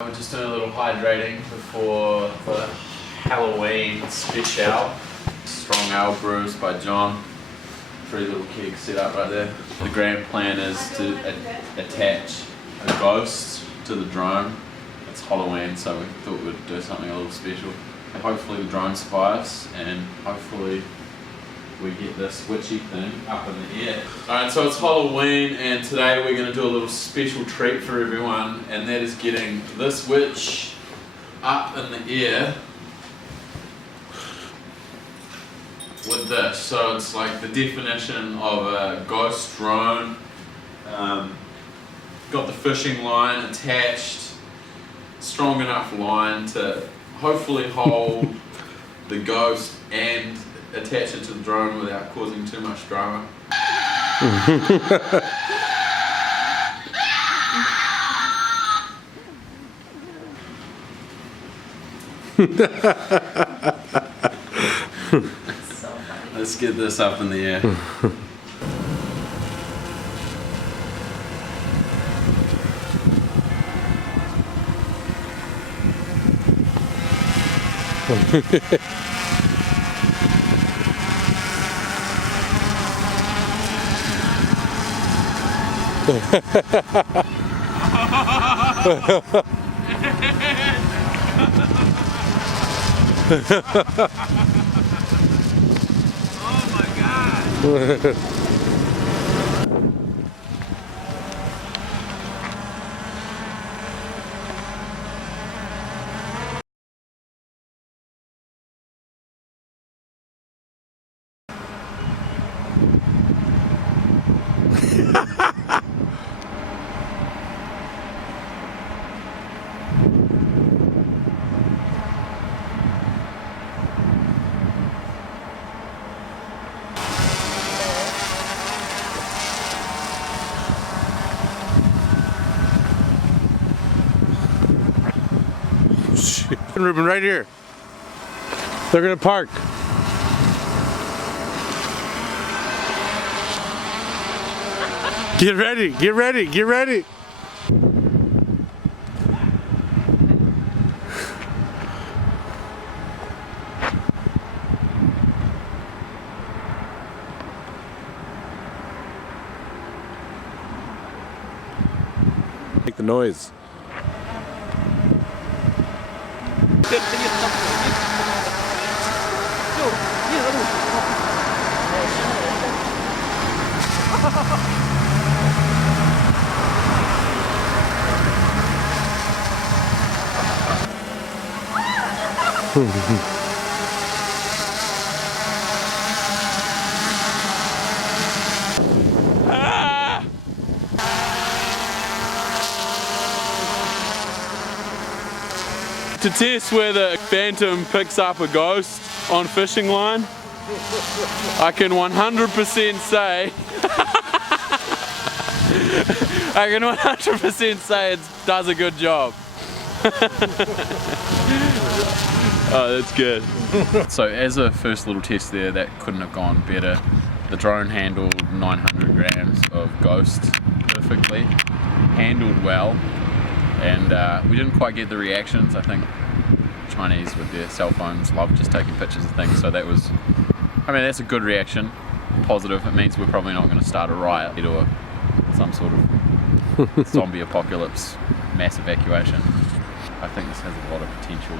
We're just doing a little hydrating before the Halloween special. Strong ale brews by John. 3 little kegs set up right there. The grand plan is to attach a ghost to the drone. It's Halloween, so we thought we'd do something a little special. And hopefully the drone survives, and hopefully we get this witchy thing up in the air. Alright, so it's Halloween, and today we're going to do a little special treat for everyone, and that is getting this witch up in the air with this. So it's like the definition of a ghost drone. Got the fishing line attached, strong enough line to hopefully hold the ghost and attach it to the drone without causing too much drama. Let's get this up in the air. Oh my God! Ruben, right here. They're gonna park. Get ready, get ready, get ready. Make the noise. To test whether Phantom picks up a ghost on fishing line, I can 100% say it does a good job. Oh, that's good. So as a first little test there, that couldn't have gone better. The drone handled 900 grams of ghost perfectly, handled well, and we didn't quite get the reactions. I think Chinese with their cell phones love just taking pictures of things, so that was, I mean, that's a good reaction, positive. It means we're probably not going to start a riot or some sort of zombie apocalypse, mass evacuation. I think this has a lot of potential.